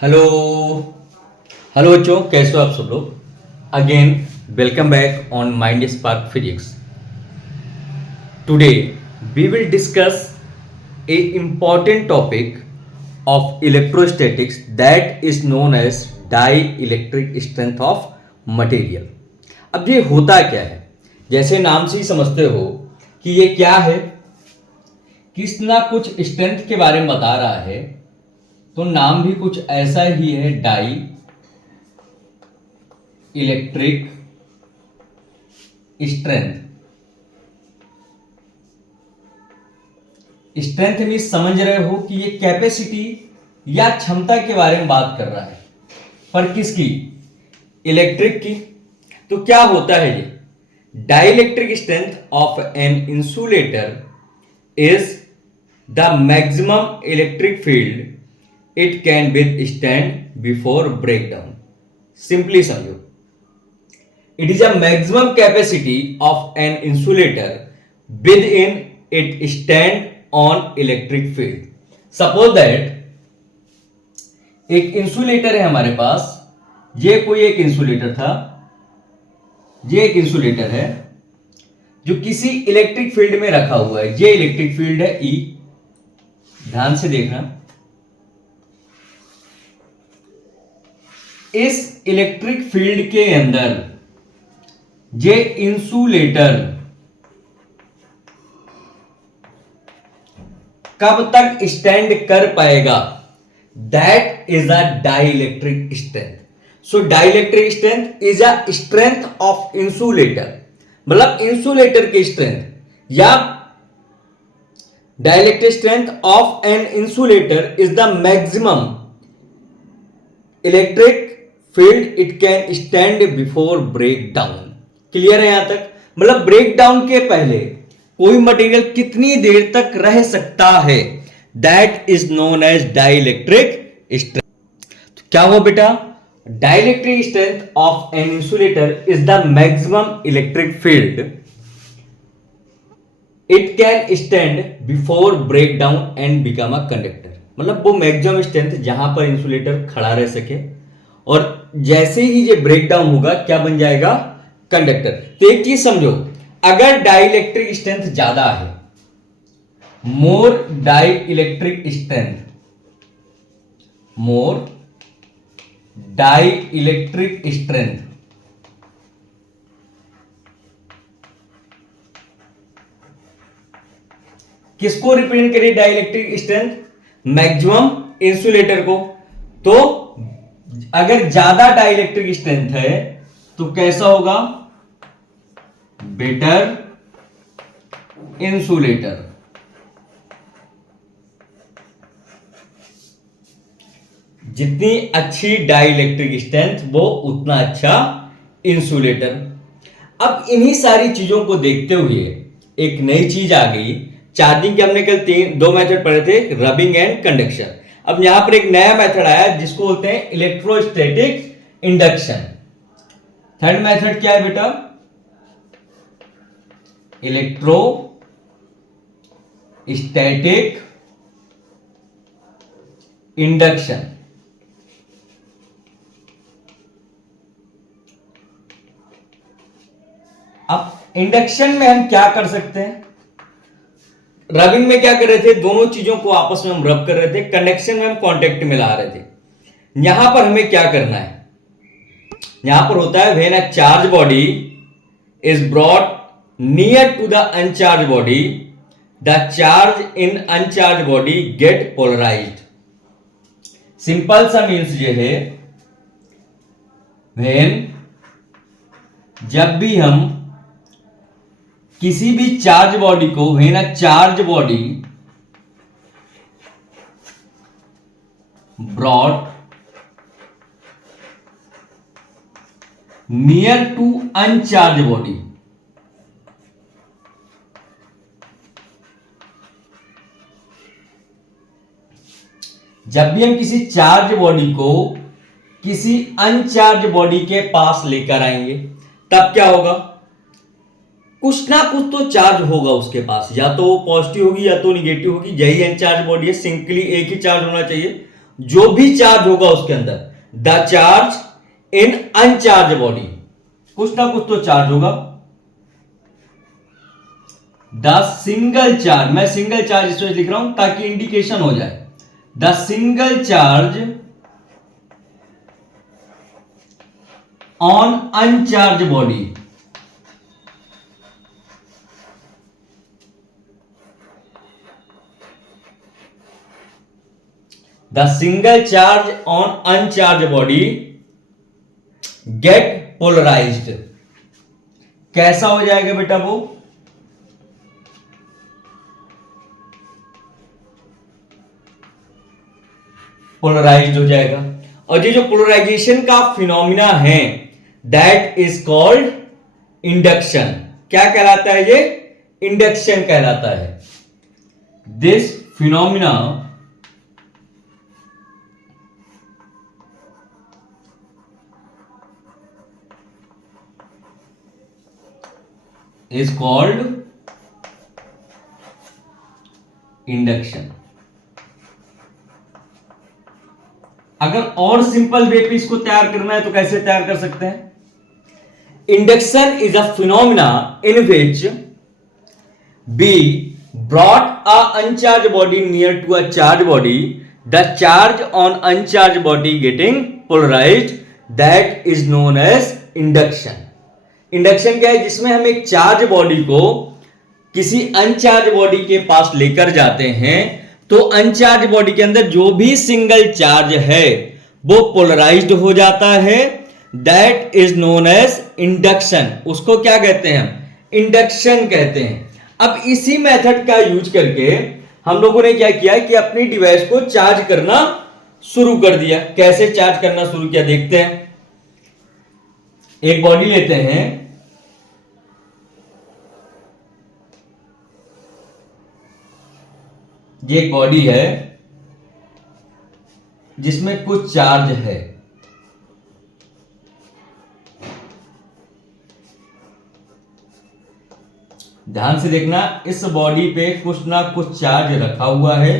Hello. Hello बच्चों, कैसे हो आप सब लोग। Again welcome back on Mind Spark physics. Today we will discuss a important topic of electrostatics that is known as dielectric strength of material. अब ये होता क्या है, जैसे नाम से ही समझते हो कि ये क्या है, किस ना कुछ स्ट्रेंथ के बारे में बता रहा है, तो नाम भी कुछ ऐसा ही है, dielectric strength. Strength mean समझ रहे हो कि ये कैपेसिटी या क्षमता के बारे में बात कर रहा है, पर किसकी? इलेक्ट्रिक की। तो क्या होता है ये? Dielectric strength of an insulator is the maximum electric field it can with stand before breakdown. Simply समझो, it is a maximum capacity of an insulator within it stand on electric field. Suppose that एक insulator है हमारे पास, ये कोई एक insulator था, ये एक इंसुलेटर है जो किसी इलेक्ट्रिक फील्ड में रखा हुआ है। ये इलेक्ट्रिक फील्ड है ई, ध्यान से देखना। इस इलेक्ट्रिक फील्ड के अंदर ये इंसुलेटर कब तक स्टैंड कर पाएगा? That is a dielectric strength. So dielectric strength is a strength of insulator, मतलब इंसुलेटर की स्ट्रेंथ या dielectric strength of an insulator is the maximum electric field it can stand before break down. Clear है यहां तक? मतलब break down के पहले कोई मटेरियल कितनी देर तक रह सकता है, that is known as dielectric strength. तो क्या हुआ बेटा? Dielectric strength of an insulator is the maximum electric field it can stand before break down and become a conductor. मतलब वो मैक्सिमम स्ट्रेंथ जहां पर इंसुलेटर खड़ा रह सके, और जैसे ही ये ब्रेक डाउन होगा क्या बन जाएगा? कंडक्टर। तो एक चीज समझो, अगर डाइलेक्ट्रिक स्ट्रेंथ ज्यादा है, मोर डाई इलेक्ट्रिक स्ट्रेंथ, मोर डाई इलेक्ट्रिक स्ट्रेंथ किसको रिप्रेजेंट करिए? डाइलेक्ट्रिक स्ट्रेंथ मैक्सिमम इंसुलेटर को। तो अगर ज्यादा डाइलेक्ट्रिक स्ट्रेंथ है तो कैसा होगा? Better insulator. जितनी अच्छी डाइलेक्ट्रिक स्ट्रेंथ वो उतना अच्छा इंसुलेटर। अब इन्हीं सारी चीजों को देखते हुए एक नई चीज आ गई। चार्जिंग के हमने कल दो मेथड पढ़े थे, रबिंग एंड कंडक्शन। अब यहां पर एक नया मेथड आया जिसको बोलते हैं इलेक्ट्रोस्टैटिक इंडक्शन। थर्ड मेथड क्या है बेटा? Electro static induction. अब इंडक्शन में हम क्या कर सकते हैं? रबिंग में क्या कर रहे थे? दोनों चीजों को आपस में हम रब कर रहे थे। कंडक्शन में हम कांटेक्ट में ला रहे थे। यहां पर हमें क्या करना है? यहां पर होता है when a charge body is brought near to the uncharge body, the charge in uncharge body get polarised. Simple सा मीन्स ये है, व्हेन जब भी हम किसी भी चार्ज बॉडी को, when a charge body brought near to uncharge body, जब भी हम किसी चार्ज बॉडी को किसी अनचार्ज बॉडी के पास लेकर आएंगे तब क्या होगा? कुछ ना कुछ तो चार्ज होगा उसके पास, या तो वो पॉजिटिव होगी या तो निगेटिव होगी। यही अनचार्ज बॉडी है, सिंपली एक ही चार्ज होना चाहिए, जो भी चार्ज होगा उसके अंदर, the charge in uncharge body, कुछ ना कुछ तो चार्ज होगा। द सिंगल चार्ज, मैं सिंगल चार्ज इसमें लिख रहा हूं ताकि इंडिकेशन हो जाए। The single charge on uncharge body, the single charge on uncharge body get polarised. कैसा हो जाएगा बेटा वो? पोलराइज्ड हो जाएगा। और ये जो पोलराइजेशन का फिनोमिना है दैट इज कॉल्ड इंडक्शन। क्या कहलाता है ये? इंडक्शन कहलाता है। This phenomena is called induction. अगर और सिंपल वे पे इसको तैयार करना है तो कैसे तैयार कर सकते हैं? Induction is a phenomena in which be brought a uncharge body near to a charge body, the charge on uncharge body getting polarised, that is known as induction. Induction क्या है? जिसमें हम एक चार्ज बॉडी को किसी uncharged body के पास लेकर जाते हैं तो अनचार्ज बॉडी के अंदर जो भी सिंगल चार्ज है वो पोलराइज्ड हो जाता है। That is known as induction. उसको क्या कहते हैं हम? इंडक्शन कहते हैं। अब इसी मेथड का यूज करके हम लोगों ने क्या किया कि अपनी डिवाइस को चार्ज करना शुरू कर दिया। कैसे चार्ज करना शुरू किया देखते हैं। एक बॉडी लेते हैं, ये एक बॉडी है जिसमें कुछ चार्ज है। ध्यान से देखना, इस बॉडी पे कुछ ना कुछ चार्ज रखा हुआ है।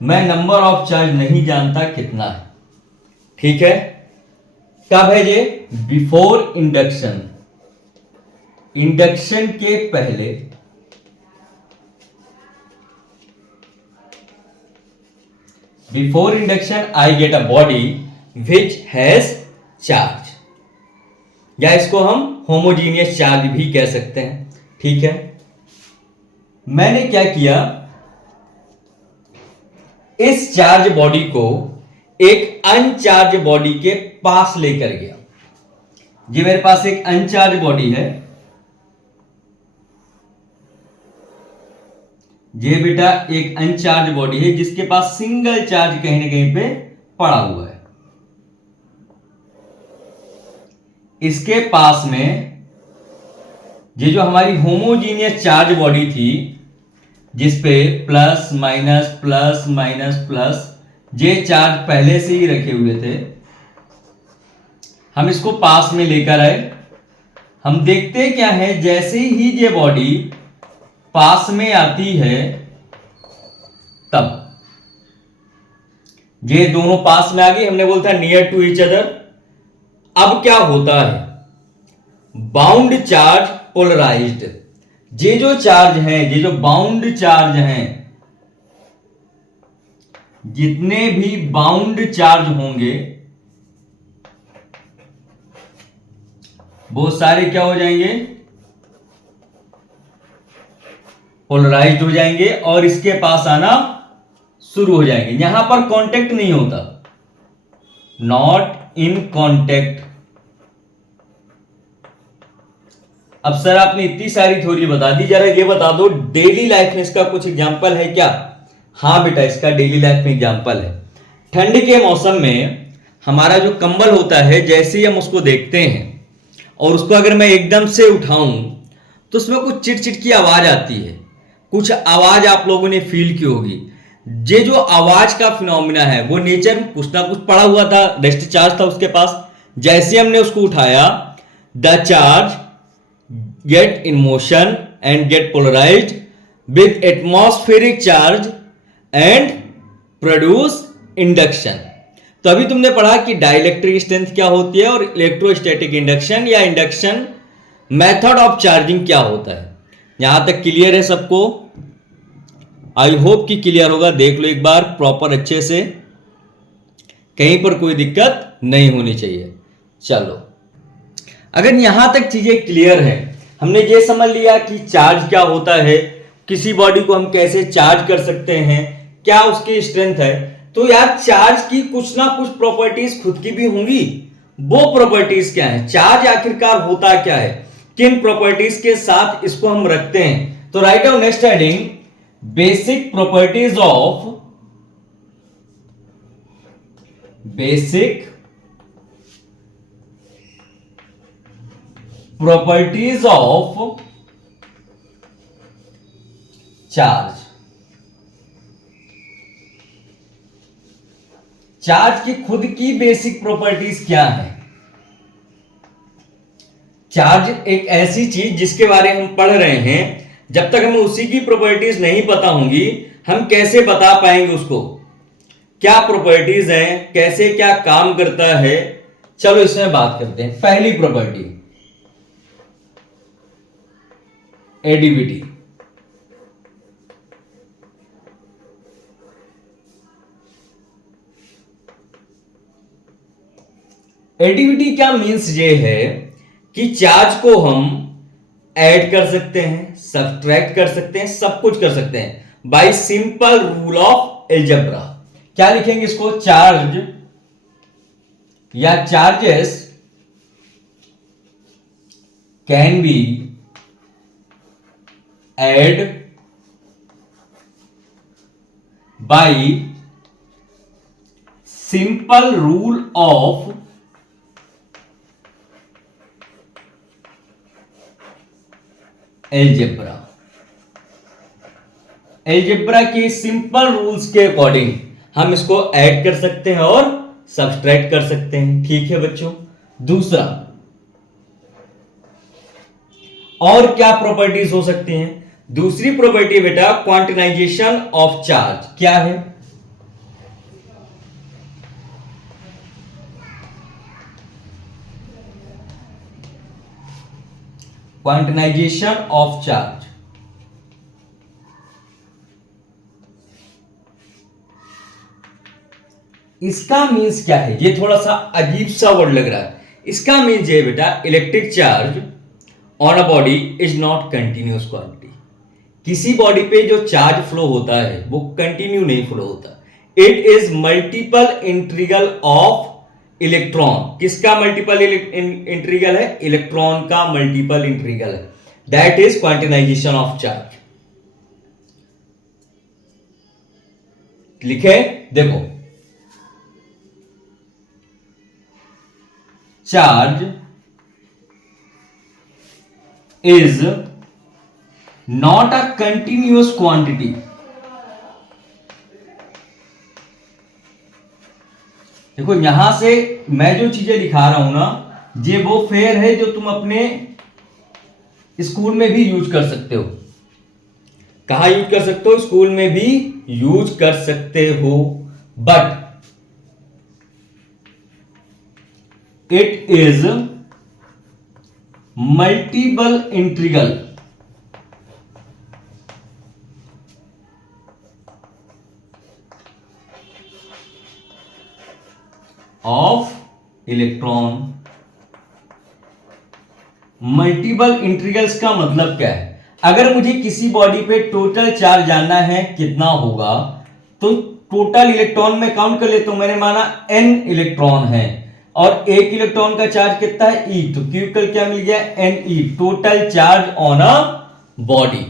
मैं नंबर ऑफ चार्ज नहीं जानता कितना है, ठीक है। कब है ये? Before induction. इंडक्शन के पहले before induction I get a body which has charge, या इसको हम होमोजीनियस चार्ज भी कह सकते हैं, ठीक है। मैंने क्या किया, इस चार्ज बॉडी को एक अनचार्ज बॉडी के पास लेकर गया। ये मेरे पास एक अनचार्ज बॉडी है, ये बेटा एक अनचार्ज बॉडी है जिसके पास सिंगल चार्ज कहीं ना कहीं पे पड़ा हुआ है। इसके पास में ये जो हमारी होमोजीनियस चार्ज बॉडी थी जिसपे plus minus plus minus plus ये चार्ज पहले से ही रखे हुए थे, हम इसको पास में लेकर आए। हम देखते क्या है, जैसे ही ये बॉडी पास में आती है तब ये दोनों पास में आ गई, हमने बोलता नियर टू ईच अदर। अब क्या होता है, बाउंड चार्ज पोलराइज्ड। ये जो चार्ज हैं, ये जो बाउंड चार्ज हैं, जितने भी बाउंड चार्ज होंगे वो सारे क्या हो जाएंगे, पोलराइज्ड हो जाएंगे और इसके पास आना शुरू हो जाएंगे। यहां पर कांटेक्ट नहीं होता, नॉट इन कांटेक्ट। अब सर आपने इतनी सारी थ्योरी बता दी, जरा ये बता दो डेली लाइफ में इसका कुछ एग्जांपल है क्या? हाँ बेटा, इसका डेली लाइफ में एग्जांपल है। ठंड के मौसम में हमारा जो कंबल होता है, जैसे ही हम उसको देखते हैं और उसको अगर मैं एकदम से उठाऊं तो उसमें कुछ चिटचिट की आवाज आती है। कुछ आवाज आप लोगों ने फील की होगी। ये जो आवाज का फिनोमिना है वो नेचर में कुछ ना कुछ पड़ा हुआ था, रेस्ट चार्ज था उसके पास। जैसे हमने उसको उठाया, the charge get in motion and get polarised with atmospheric charge and produce induction. तो अभी तुमने पढ़ा कि डाइलेक्ट्रिक स्ट्रेंथ क्या होती है और इलेक्ट्रोस्टैटिक इंडक्शन या इंडक्शन मेथड ऑफ चार्जिंग क्या होता है। यहां तक क्लियर है सबको? आई होप कि क्लियर होगा। देख लो एक बार प्रॉपर अच्छे से, कहीं पर कोई दिक्कत नहीं होनी चाहिए। चलो, अगर यहां तक चीजें क्लियर है, हमने ये समझ लिया कि चार्ज क्या होता है, किसी बॉडी को हम कैसे चार्ज कर सकते हैं, क्या उसकी स्ट्रेंथ है, तो यार चार्ज की कुछ ना कुछ प्रॉपर्टीज खुद की भी होंगी। वो प्रॉपर्टीज क्या है, चार्ज आखिरकार होता क्या है, किन प्रॉपर्टीज के साथ इसको हम रखते हैं। तो write down next heading, basic properties of charge. Charge की खुद की बेसिक प्रॉपर्टीज क्या है। चार्ज एक ऐसी चीज जिसके बारे में हम पढ़ रहे हैं, जब तक हमें उसी की प्रॉपर्टीज नहीं पता होंगी, हम कैसे बता पाएंगे उसको क्या प्रॉपर्टीज हैं, कैसे क्या काम करता है। चलो इसमें बात करते हैं। पहली प्रॉपर्टी, एडिविटी। एडिविटी क्या मीन्स ये है कि चार्ज को हम ऐड कर सकते हैं, सब्ट्रैक्ट कर सकते हैं, सब कुछ कर सकते हैं by simple rule of algebra. क्या लिखेंगे इसको, चार्ज या charges can be add by simple rule of algebra. Algebra के सिंपल रूल्स के अकॉर्डिंग हम इसको ऐड कर सकते हैं और सब्ट्रैक्ट कर सकते हैं। ठीक है बच्चों। दूसरा, और क्या प्रॉपर्टीज हो सकती हैं। दूसरी प्रॉपर्टी बेटा क्वांटिनाइजेशन ऑफ चार्ज। क्या है, क्वांटिनाइजेशन ऑफ चार्ज। इसका मीन्स क्या है, ये थोड़ा सा अजीब सा वर्ड लग रहा है। इसका मीन्स ये बेटा, electric charge on a body is not continuous quantity. किसी बॉडी पे जो चार्ज फ्लो होता है वो कंटिन्यू नहीं फ्लो होता। It is multiple integral of electron. किसका मल्टीपल इंटीग्रल है, इलेक्ट्रॉन का मल्टीपल इंटीग्रल है। That is quantization of charge. लिखे, देखो, charge is not a continuous quantity। देखो यहां से मैं जो चीजें दिखा रहा हूं ना, ये वो फेयर है जो तुम अपने स्कूल में भी यूज कर सकते हो। कहां यूज कर सकते हो, स्कूल में भी यूज कर सकते हो। But it is multiple integral of electron. Multiple integrals का मतलब क्या है, अगर मुझे किसी बॉडी पे टोटल चार्ज जानना है कितना होगा, तो टोटल इलेक्ट्रॉन में काउंट कर लेता हूं। मैंने माना n इलेक्ट्रॉन है और एक इलेक्ट्रॉन का चार्ज कितना है, E, तो क्यू कल क्या मिल गया, Ne, total charge on a body.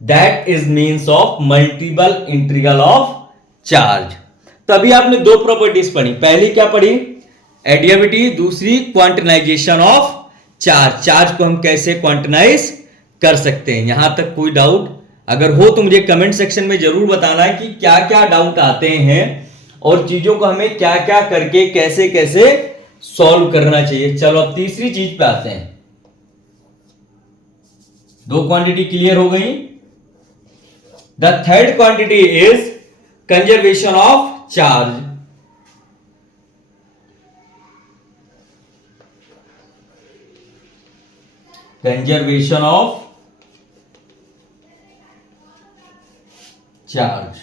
That is means of multiple integral of charge. तो अभी आपने दो प्रॉपर्टीज पढ़ी। पहली क्या पढ़ी, एडिटिविटी, दूसरी क्वांटिनाइजेशन ऑफ चार्ज। चार्ज को हम कैसे क्वांटिनाइज कर सकते हैं। यहां तक कोई डाउट अगर हो तो मुझे कमेंट सेक्शन में जरूर बताना है कि क्या क्या डाउट आते हैं और चीजों को हमें क्या क्या करके कैसे कैसे सॉल्व करना चाहिए। चलो अब तीसरी चीज पे आते हैं। दो क्वांटिटी क्लियर हो गई। The third quantity is conservation of charge conservation of charge.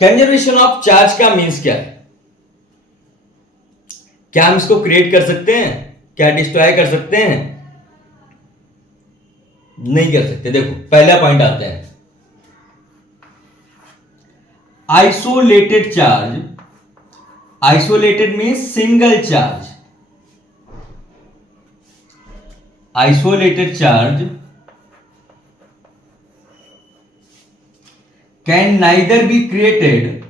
Conservation of charge का मीन्स क्या है? क्या हम इसको क्रिएट कर सकते हैं? क्या डिस्ट्रॉय कर सकते हैं? नहीं कर सकते। देखो पहला पॉइंट आता है isolated charge. Isolated means single charge. Isolated charge can neither be created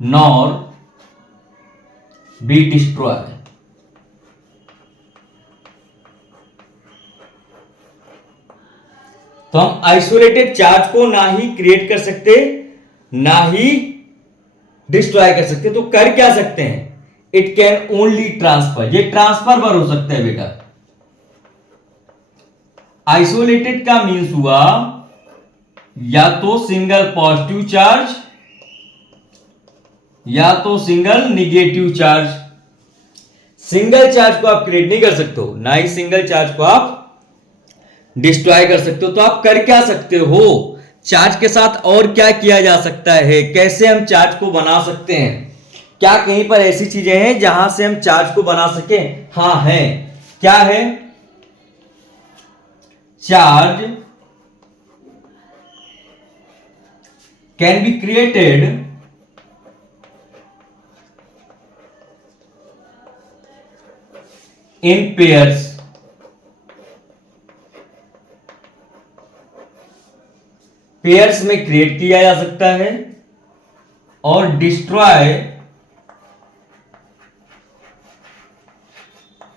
nor be destroyed। तो हम आइसोलेटेड चार्ज को ना ही क्रिएट कर सकते ना ही डिस्ट्रॉय कर सकते। तो कर क्या सकते हैं? It can only transfer. ये ट्रांसफर पर हो सकता है बेटा। आइसोलेटेड का मीन्स हुआ या तो सिंगल पॉजिटिव चार्ज या तो single negative charge. Single charge को आप क्रिएट नहीं कर सकते हो, ना ही सिंगल चार्ज को आप डिस्ट्रॉय कर सकते हो। तो आप कर क्या सकते हो? चार्ज के साथ और क्या किया जा सकता है? कैसे हम चार्ज को बना सकते हैं? क्या कहीं पर ऐसी चीजें हैं जहां से हम चार्ज को बना सकें? हाँ है। क्या है? Charge can be created in pairs. Pairs में क्रिएट किया जा सकता है और डिस्ट्रॉय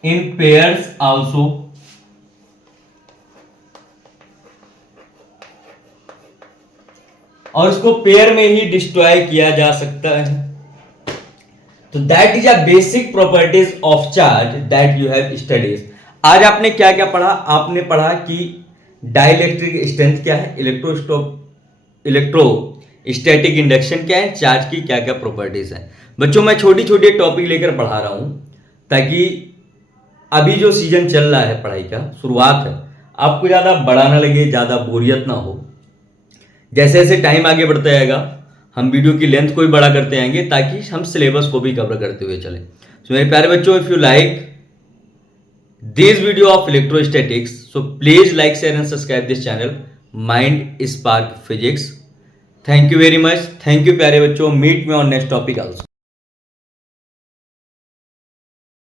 इन पेयर्स आल्सो। और इसको पेयर में ही डिस्ट्रॉय किया जा सकता है। तो that is a basic properties of charge that you have studies. आज आपने क्या क्या पढ़ा? आपने पढ़ा कि डाइलेक्ट्रिक स्ट्रेंथ क्या है, इलेक्ट्रोस्टैटिक इंडक्शन क्या है, चार्ज की क्या क्या प्रॉपर्टीज है। बच्चों मैं छोटी छोटी टॉपिक लेकर पढ़ा रहा हूं ताकि अभी जो सीजन चल रहा है पढ़ाई का, शुरुआत है, आपको ज्यादा बड़ा ना लगे, ज्यादा बोरियत ना हो। जैसे जैसे टाइम आगे बढ़ता जाएगा हम वीडियो की लेंथ को भी बड़ा करते जाएंगे ताकि हम सिलेबस को भी कवर करते हुए चले। तो मेरे प्यारे बच्चों, if you like this video of electrostatics, so please like, share and subscribe this channel Mind Spark Physics। Thank you very much। Thank you प्यारे बच्चों। Meet me on next topic also।